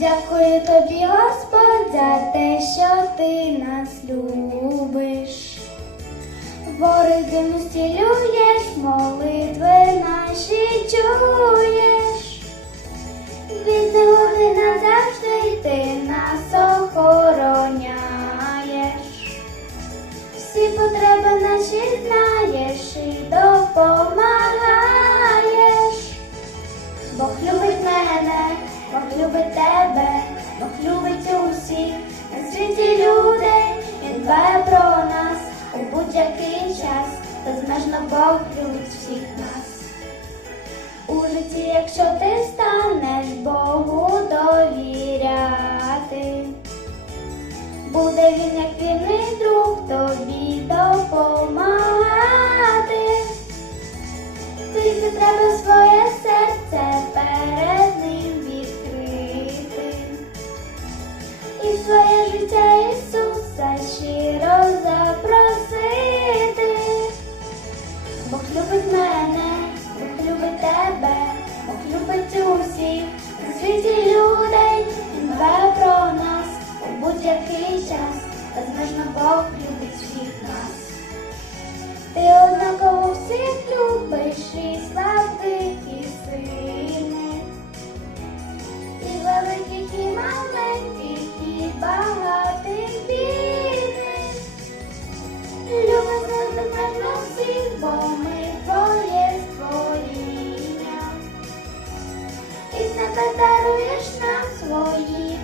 Дякую тобі, Господь, за те, що ти нас любиш. Ворогину стілюєш, молитви наші чуєш. Від негоди назавжди ти нас охороняєш. Всі потреби наші знаєш і допомагаєш. Бог любить мене, Бог любить тебе, безмежно Бог всіх нас. У житті, якщо ти станеш Богу довіряти, буде він як вірний друг тобі допомагати. Тільки треба своє серце перед ним відкрити. І своє життя Ісуса щиро Бог любить всіх нас. Ти однаково всіх любиш і слабких, і сильних, і великих, і маленьких, і багатих бідних. Любиш нас безмежно всіх, бо ми твоє створіння. І тебе даруєш нам свої